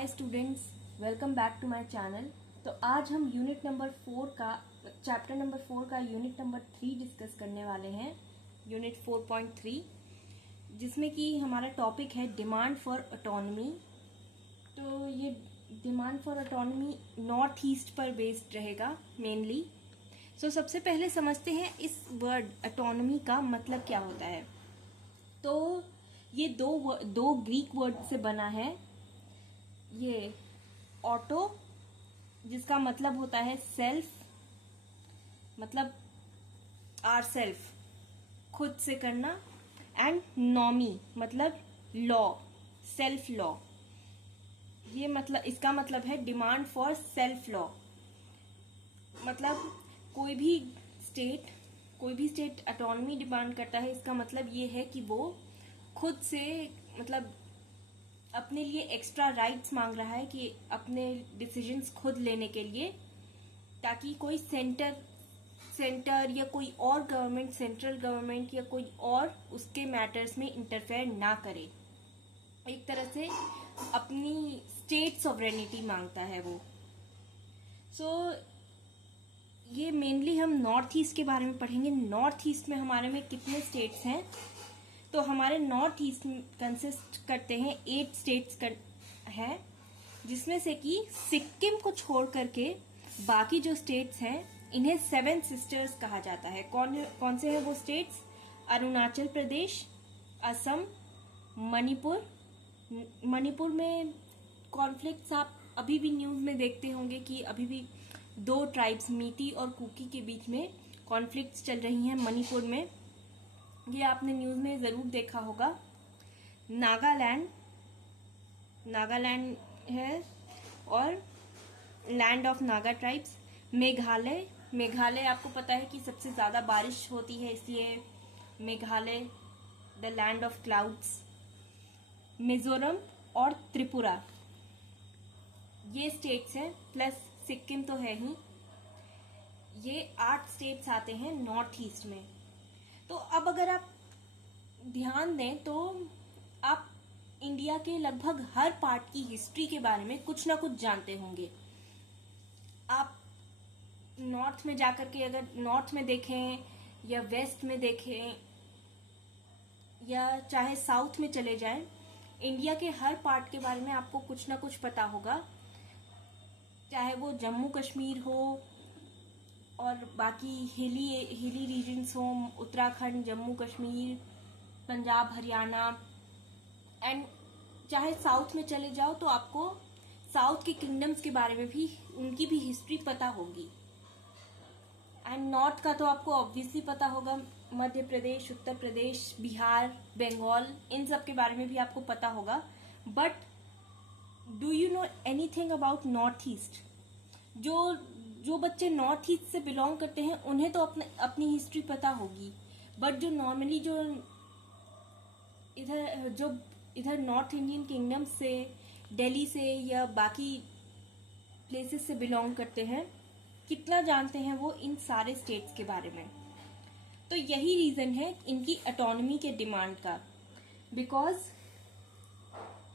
Hi students, welcome back to my channel. तो आज हम यूनिट नंबर 4 का चैप्टर नंबर 4 का यूनिट नंबर 3 डिस्कस करने वाले हैं, यूनिट 4.3, जिसमें कि हमारा टॉपिक है डिमांड फॉर ऑटोनॉमी। तो ये demand for autonomy north east पर बेस्ड रहेगा मेनली। सो सबसे पहले समझते हैं इस वर्ड ऑटोनॉमी का मतलब क्या होता है। तो ये दो ग्रीक वर्ड से बना है। ये ऑटो, जिसका मतलब होता है सेल्फ, मतलब आर सेल्फ, खुद से करना, एंड नॉमी मतलब लॉ, सेल्फ लॉ। ये मतलब इसका मतलब है डिमांड फॉर सेल्फ लॉ। मतलब कोई भी स्टेट ऑटोनॉमी डिमांड करता है, इसका मतलब ये है कि वो खुद से मतलब अपने लिए एक्स्ट्रा राइट्स मांग रहा है कि अपने डिसीजंस खुद लेने के लिए, ताकि कोई सेंटर या कोई और गवर्नमेंट, सेंट्रल गवर्नमेंट या कोई और उसके मैटर्स में इंटरफेयर ना करे। एक तरह से अपनी स्टेट सॉवरेनिटी मांगता है वो। ये मेनली हम नॉर्थ ईस्ट के बारे में पढ़ेंगे। नॉर्थ ईस्ट में हमारे में कितने स्टेट्स हैं? तो हमारे नॉर्थ ईस्ट कंसिस्ट करते हैं 8 स्टेट्स है, जिसमें से कि सिक्किम को छोड़ करके बाकी जो स्टेट्स हैं इन्हें 7 सिस्टर्स कहा जाता है। कौन से हैं वो स्टेट्स? अरुणाचल प्रदेश, असम, मणिपुर। मणिपुर में कॉन्फ्लिक्ट्स आप अभी भी न्यूज में देखते होंगे कि अभी भी 2 ट्राइब्स, मीती और कुकी के बीच में कॉन्फ्लिक्ट्स चल रही हैं मणिपुर में। ये आपने न्यूज में जरूर देखा होगा। नागालैंड है, और land of Naga tribes. Meghalaya आपको पता है कि सबसे ज्यादा बारिश होती है, इसलिए Meghalaya the land of clouds. Mizoram और त्रिपुरा, ये स्टेट्स हैं, प्लस सिक्किम तो है ही। ये 8 स्टेट्स आते हैं नॉर्थ ईस्ट में। तो अब अगर आप ध्यान दें तो आप इंडिया के लगभग हर पार्ट की हिस्ट्री के बारे में कुछ ना कुछ जानते होंगे। आप नॉर्थ में जाकर के अगर नॉर्थ में देखें या वेस्ट में देखें या चाहे साउथ में चले जाएं, इंडिया के हर पार्ट के बारे में आपको कुछ ना कुछ पता होगा। चाहे वो जम्मू कश्मीर हो और बाकी हिली रीजन्स हो, उत्तराखंड, जम्मू कश्मीर, पंजाब, हरियाणा। एंड चाहे साउथ में चले जाओ तो आपको साउथ के किंगडम्स के बारे में भी, उनकी भी हिस्ट्री पता होगी। एंड नॉर्थ का तो आपको ऑब्वियसली पता होगा, मध्य प्रदेश, उत्तर प्रदेश, बिहार, बंगाल, इन सब के बारे में भी आपको पता होगा। But do you know anything about north east? जो बच्चे नॉर्थ ईस्ट से बिलोंग करते हैं उन्हें तो अपनी हिस्ट्री पता होगी, बट जो नॉर्मली जो इधर नॉर्थ इंडियन किंगडम से, दिल्ली से या बाकी प्लेसेस से बिलोंग करते हैं, कितना जानते हैं वो इन सारे स्टेट्स के बारे में? तो यही रीजन है इनकी ऑटोनॉमी के डिमांड का। बिकॉज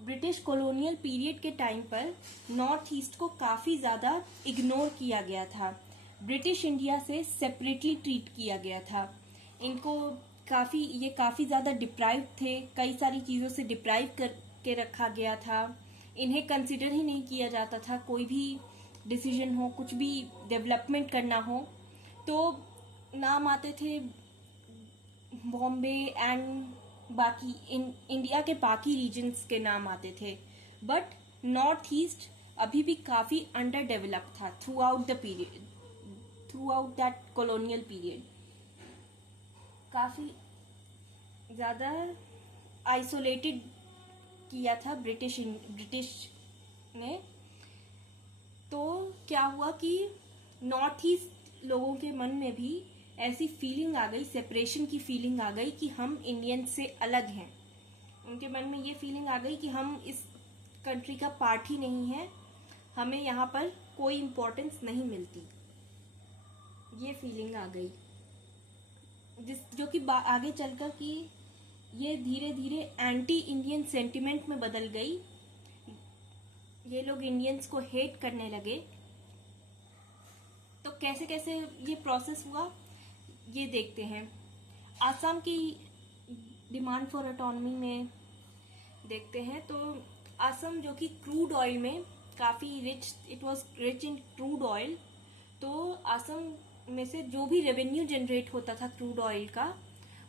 ब्रिटिश कॉलोनियल पीरियड के टाइम पर नॉर्थ ईस्ट को काफी ज्यादा इग्नोर किया गया था, ब्रिटिश इंडिया से सेपरेटली ट्रीट किया गया था। इनको काफी ज्यादा डिप्राइव थे, कई सारी चीजों से डिप्राइव करके रखा गया था। इन्हें कंसिडर ही नहीं किया जाता था। कोई भी डिसीजन हो, कुछ भी डेवलपमेंट करना हो तो नाम आते थे बॉम्बे एंड बाकी इंडिया के बाकी रीजन्स के नाम आते थे। बट नॉर्थ ईस्ट अभी भी काफी अंडर डेवलप था through out that colonial period. काफी ज्यादा आइसोलेटेड किया था ब्रिटिश ने। तो क्या हुआ कि नॉर्थ ईस्ट लोगों के मन में भी ऐसी फीलिंग आ गई, सेपरेशन की फीलिंग आ गई कि हम इंडियन से अलग हैं। उनके मन में ये फीलिंग आ गई कि हम इस कंट्री का पार्ट ही नहीं है, हमें यहाँ पर कोई इम्पोर्टेंस नहीं मिलती। ये फीलिंग आ गई, जो कि आगे चलकर कि ये धीरे धीरे एंटी इंडियन सेंटिमेंट में बदल गई। ये लोग इंडियंस को हेट करने लगे। तो कैसे कैसे ये प्रोसेस हुआ ये देखते हैं। आसाम की डिमांड फॉर ऑटोनॉमी में देखते हैं तो आसाम जो कि क्रूड ऑयल में काफ़ी rich, it was rich in crude oil. तो आसाम में से जो भी रेवेन्यू जनरेट होता था क्रूड ऑयल का,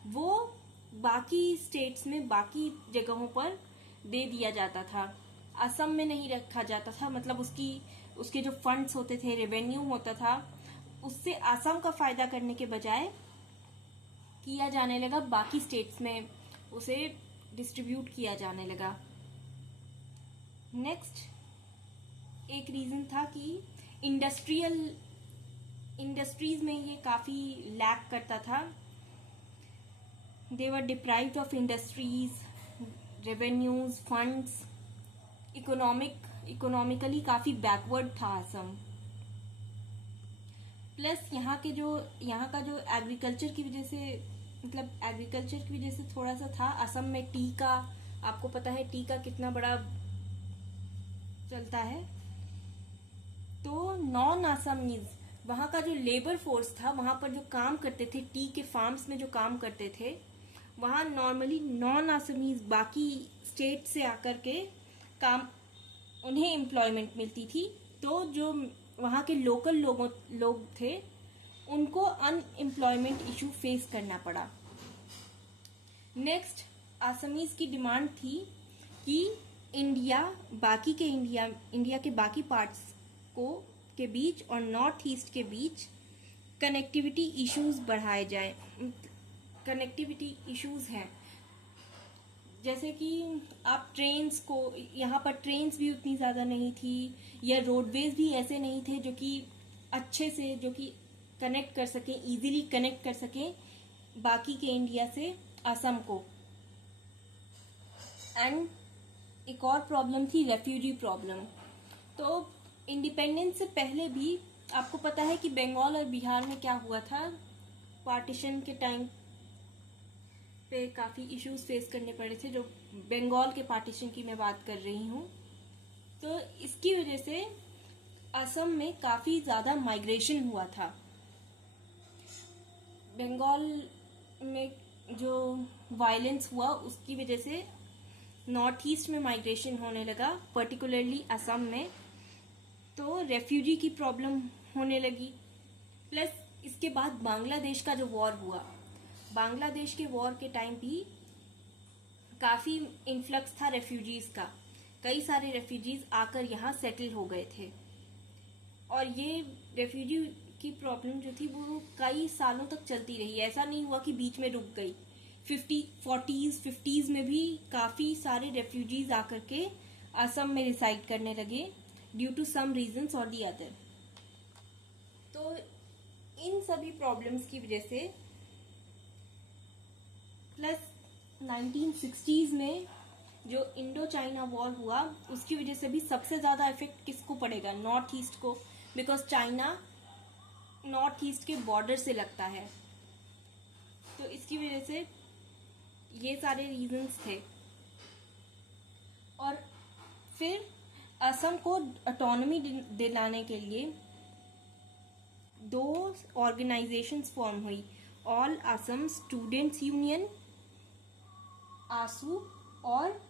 वो बाकी स्टेट्स में, बाकी जगहों पर दे दिया जाता था, असम में नहीं रखा जाता था। मतलब उसके जो फंड्स होते थे, रेवेन्यू होता था, उससे आसाम का फायदा करने के बजाय किया जाने लगा बाकी स्टेट्स में, उसे डिस्ट्रीब्यूट किया जाने लगा। नेक्स्ट एक रीजन था कि इंडस्ट्रीज में ये काफी लैक करता था। They were deprived of industries, revenues, funds, economically काफी बैकवर्ड था असम। प्लस यहाँ का जो एग्रीकल्चर की वजह से थोड़ा सा था। असम में टी का, आपको पता है टी का कितना बड़ा चलता है। तो नॉन आसामीज, वहाँ का जो लेबर फोर्स था, वहाँ पर जो काम करते थे, टी के फार्म्स में जो काम करते थे, वहाँ नॉर्मली नॉन आसामीज बाकी स्टेट से आकर के काम, उन्हें एम्प्लॉयमेंट मिलती थी। तो जो वहाँ के लोकल लोग थे, उनको अनएम्प्लॉयमेंट इशू फेस करना पड़ा। नेक्स्ट आसामीज की डिमांड थी कि इंडिया के बाकी पार्ट्स के बीच और नॉर्थ ईस्ट के बीच कनेक्टिविटी इश्यूज बढ़ाए जाए। कनेक्टिविटी इश्यूज हैं, जैसे कि आप ट्रेन्स को, यहाँ पर ट्रेन्स भी उतनी ज़्यादा नहीं थी, या रोडवेज भी ऐसे नहीं थे जो कि अच्छे से, जो कि कनेक्ट कर सकें, इजीली कनेक्ट कर सकें बाकी के इंडिया से असम को। एंड एक और प्रॉब्लम थी रेफ्यूजी प्रॉब्लम। तो इंडिपेंडेंस से पहले भी आपको पता है कि बंगाल और बिहार में क्या हुआ था, पार्टीशन के टाइम पे काफ़ी इश्यूज फेस करने पड़े थे। जो बंगाल के पार्टीशन की मैं बात कर रही हूँ, तो इसकी वजह से असम में काफ़ी ज़्यादा माइग्रेशन हुआ था। बंगाल में जो वायलेंस हुआ उसकी वजह से नॉर्थ ईस्ट में माइग्रेशन होने लगा, पर्टिकुलरली असम में। तो रेफ्यूजी की प्रॉब्लम होने लगी। प्लस इसके बाद बांग्लादेश का जो वॉर हुआ, बांग्लादेश के वॉर के टाइम भी काफ़ी इन्फ्लक्स था रेफ्यूजीज का। कई सारे रेफ्यूजीज आकर यहाँ सेटल हो गए थे, और ये रेफ्यूजी की प्रॉब्लम जो थी वो कई सालों तक चलती रही। ऐसा नहीं हुआ कि बीच में रुक गई। 50s में भी काफ़ी सारे रेफ्यूजीज आकर के असम में रिसाइड करने लगे ड्यू टू सम रीजंस और दी अदर। तो इन सभी प्रॉब्लम्स की वजह से, प्लस 1960s में जो इंडो चाइना वॉर हुआ, उसकी वजह से भी सबसे ज़्यादा इफेक्ट किसको पड़ेगा, नॉर्थ ईस्ट को, बिकॉज चाइना नॉर्थ ईस्ट के बॉर्डर से लगता है। तो इसकी वजह से ये सारे रीजंस थे। और फिर असम को ऑटोनॉमी दिलाने के लिए 2 ऑर्गेनाइजेशंस फॉर्म हुई, ऑल असम स्टूडेंट्स यूनियन आसू और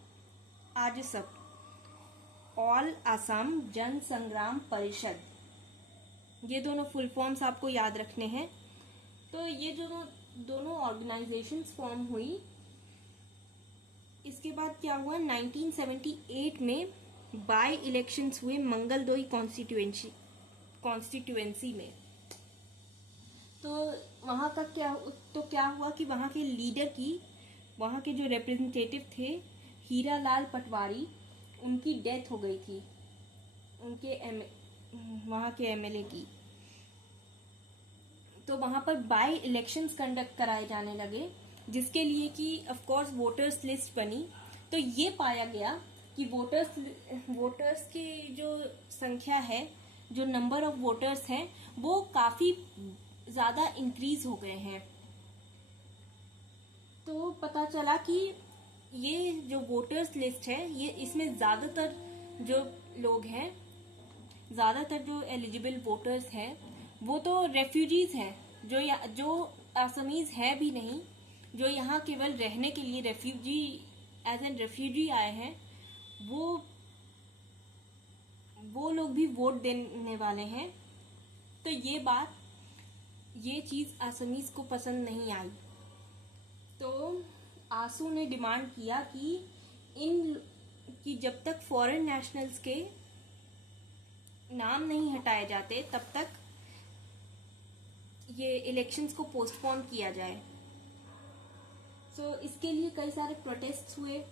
आजसप, ऑल असम जन संग्राम परिषद। ये दोनों फुल फॉर्म्स आपको याद रखने हैं। तो ये जो दोनों ऑर्गेनाइजेशंस फॉर्म हुई, इसके बाद क्या हुआ, 1978 में बाय इलेक्शंस हुए मंगलदोई कॉन्स्टिट्यूएंसी में। तो वहाँ का क्या हुआ कि वहाँ के लीडर की, वहाँ के जो रिप्रेजेंटेटिव थे हीरालाल पटवारी, उनकी डेथ हो गई थी, वहाँ के एमएलए की। तो वहाँ पर बाय इलेक्शंस कंडक्ट कराए जाने लगे, जिसके लिए कि ऑफ कोर्स वोटर्स लिस्ट बनी। तो ये पाया गया कि वोटर्स की जो संख्या है, जो नंबर ऑफ वोटर्स हैं, वो काफ़ी ज़्यादा इंक्रीज हो गए हैं। तो पता चला कि ये जो वोटर्स लिस्ट है, ये इसमें ज़्यादातर जो लोग हैं, ज़्यादातर जो एलिजिबल वोटर्स हैं वो तो रेफ्यूजीज हैं, जो आसामीज है भी नहीं, जो यहाँ केवल रहने के लिए एज एन रेफ्यूजी आए हैं, वो लोग भी वोट देने वाले हैं। तो ये चीज़ आसामीज को पसंद नहीं आई। तो आसू ने डिमांड किया कि जब तक फॉरेन नेशनल्स के नाम नहीं हटाए जाते तब तक ये इलेक्शंस को पोस्टपोन किया जाए। सो इसके लिए कई सारे प्रोटेस्ट हुए,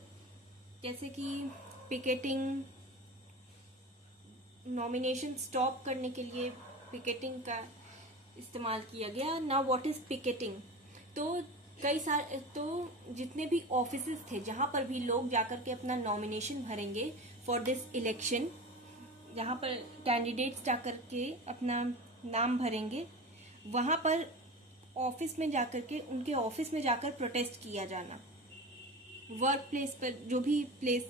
जैसे कि पिकेटिंग, नॉमिनेशन स्टॉप करने के लिए पिकेटिंग का इस्तेमाल किया गया। Now what is picketing? तो जितने भी ऑफिसेस थे जहां पर भी लोग जाकर के अपना नॉमिनेशन भरेंगे फॉर दिस इलेक्शन, जहां पर कैंडिडेट्स जाकर के अपना नाम भरेंगे, वहां पर उनके ऑफिस में जाकर प्रोटेस्ट किया जाना। वर्क प्लेस पर जो भी प्लेस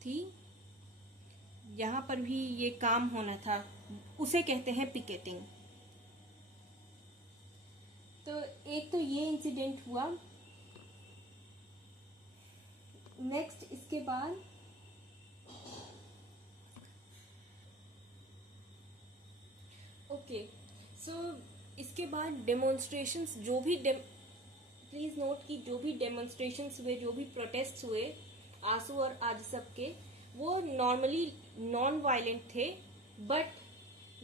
थी जहां पर भी ये काम होना था, उसे कहते हैं पिकेटिंग। तो एक तो ये इंसिडेंट हुआ। नेक्स्ट इसके बाद इसके बाद डेमोन्स्ट्रेशंस, प्लीज नोट कि जो भी डेमोन्स्ट्रेशंस हुए, जो भी प्रोटेस्ट हुए आसू और आजसब के, वो नॉर्मली नॉन वायलेंट थे। बट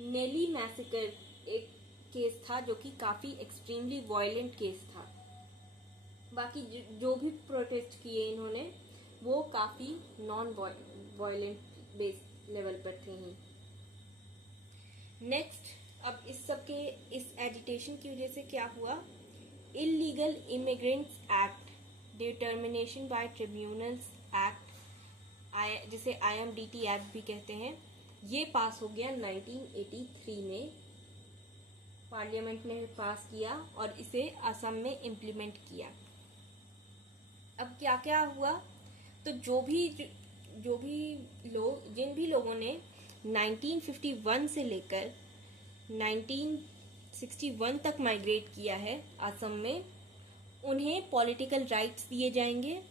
नेली मैसेकर एक केस था जो कि काफी एक्सट्रीमली वायलेंट केस था। बाकी जो भी प्रोटेस्ट किए इन्होंने वो काफी नॉन वायलेंट बेस लेवल पर थे ही। नेक्स्ट, अब इस एजिटेशन की वजह से क्या हुआ? Illegal immigrants act, determination by tribunals act, जिसे IMDT एक्ट भी कहते हैं, ये पास हो गया 1983 में। पार्लियामेंट ने पास किया और इसे असम में इम्प्लीमेंट किया। अब क्या क्या हुआ? तो जिन भी लोगों ने 1951 से लेकर 1961 तक माइग्रेट किया है असम में, उन्हें पॉलिटिकल राइट्स दिए जाएंगे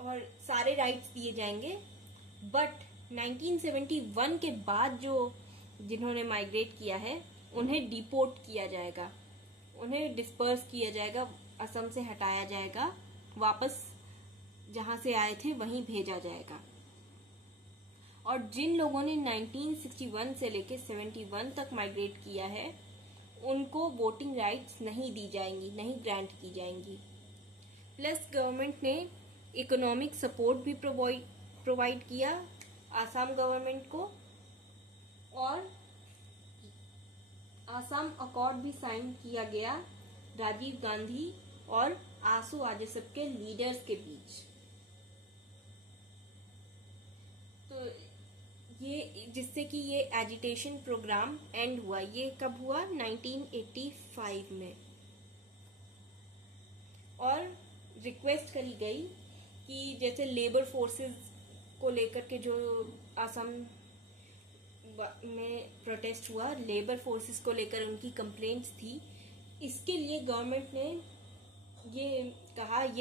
और सारे राइट्स दिए जाएंगे। बट 1971 के बाद जिन्होंने माइग्रेट किया है उन्हें डिपोर्ट किया जाएगा, उन्हें डिस्पर्स किया जाएगा, असम से हटाया जाएगा, वापस जहां से आए थे वहीं भेजा जाएगा। और जिन लोगों ने 1961 से लेकर 71 तक माइग्रेट किया है उनको वोटिंग राइट्स नहीं दी जाएंगी, नहीं ग्रांट की जाएंगी। प्लस गवर्नमेंट ने इकोनॉमिक सपोर्ट भी प्रोवाइड किया आसाम गवर्नमेंट को, और आसाम अकॉर्ड भी साइन किया गया राजीव गांधी और आसू आजसब के लीडर्स के बीच। तो ये जिससे कि ये एजिटेशन प्रोग्राम एंड हुआ। ये कब हुआ? 1985 में। और रिक्वेस्ट करी गई कि जैसे लेबर फोर्सेस को लेकर के जो असम में प्रोटेस्ट हुआ, लेबर फोर्सेस को लेकर उनकी कंप्लेंट्स थी, इसके लिए गवर्नमेंट ने ये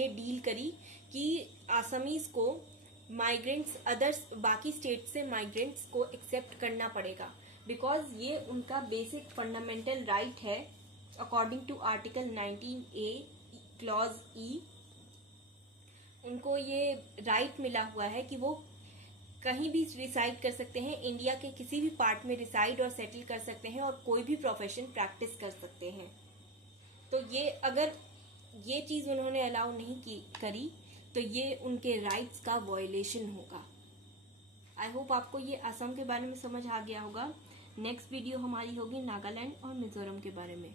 डील करी कि आसामीज को बाकी स्टेट से माइग्रेंट्स को एक्सेप्ट करना पड़ेगा, बिकॉज ये उनका बेसिक फंडामेंटल राइट है according to article 19A clause E। उनको ये राइट मिला हुआ है कि वो कहीं भी रिसाइड कर सकते हैं, इंडिया के किसी भी पार्ट में रिसाइड और सेटल कर सकते हैं और कोई भी प्रोफेशन प्रैक्टिस कर सकते हैं। तो अगर ये चीज उन्होंने अलाउ नहीं करी तो ये उनके राइट्स का वायलेशन होगा। आई होप आपको ये असम के बारे में समझ आ गया होगा। नेक्स्ट वीडियो हमारी होगी नागालैंड और मिजोरम के बारे में।